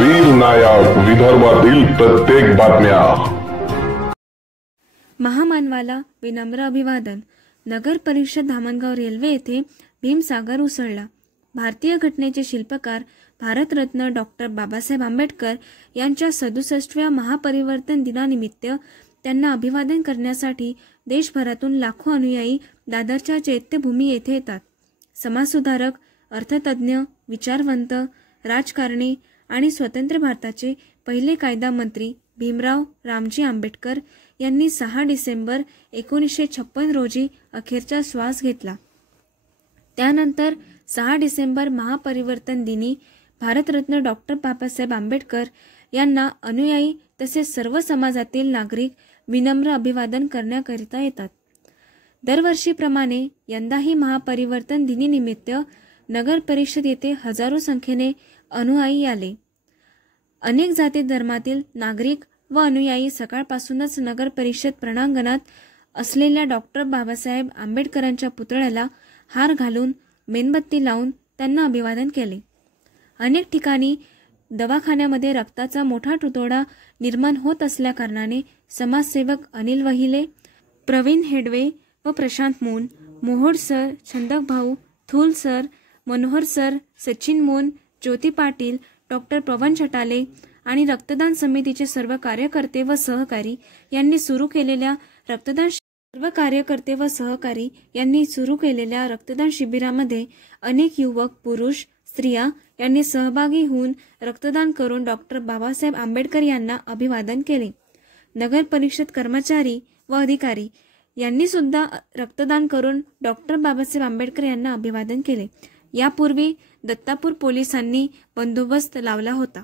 वीर नायक विदर्भातील प्रत्येक बातम्या। महामानवाला विनम्र अभिवादन। नगर परिषद धामणगाव रेल्वे येथे भीमसागर उसळला। भारतीय घटनेचे शिल्पकार भारतरत्न डॉक्टर बाबासाहेब आंबेडकर यांच्या 67व्या महापरिवर्तन दिनानिमित्त त्यांना अभिवादन करण्यासाठी देशभरातून लाखो अनुयायी दादरच्या चैत्यभूमी येथे येतात। समाजसुधारक, अर्थतज्ञ, विचारवंत, राजकारणी आणि स्वतंत्र भारताचे पहिले कायदा मंत्री भीमराव रामजी आंबेडकर यांनी 6 डिसेंबर 1956 रोजी अखेरचा श्वास घेतला। त्यानंतर 6 डिसेंबर महापरिवर्तन दिनी भारतरत्न डॉक्टर बाबासाहेब आंबेडकर यांना अनुयायी तसेच सर्व समाजातील नागरिक विनम्र अभिवादन करण्याकरिता येतात। दरवर्षीप्रमाणे यंदाही महापरिवर्तन दिनीनिमित्त नगर परिषद येथे हजारो संख्येने अनुयायी आले। अनेक जाती धर्मातील नागरिक व अनुयायी सकाळपासूनच नगर परिषद प्रांगणात असलेल्या डॉक्टर बाबासाहेब आंबेडकरांच्या पुतळ्याला हार घालून मेणबत्ती लावून त्यांना अभिवादन केले। अनेक ठिकाणी दवाखान्यामध्ये रक्ताचा मोठा तुटवडा निर्माण होत असल्या कारणाने समाजसेवक अनिल वहिले, प्रवीण हेडवे व प्रशांत मोन, मोहोड सर, छंदक भाऊ, थूल सर, मनोहर सर, सचिन मोन, ज्योती पाटील, डॉक्टर पवन छटाले आणि रक्तदान समितीचे सर्व कार्यकर्ते व सहकारी यांनी सुरू केलेल्या रक्तदान शिबिरामध्ये अनेक युवक, पुरुष, स्त्रिया यांनी सहभागी होऊन रक्तदान करून डॉक्टर बाबासाहेब आंबेडकर यांना अभिवादन केले। नगर परिषद कर्मचारी व अधिकारी यांनी सुद्धा रक्तदान करून डॉक्टर बाबासाहेब आंबेडकर यांना अभिवादन केले। यापूर्वी दत्तापूर पोलिसांनी बंदोबस्त लावला होता।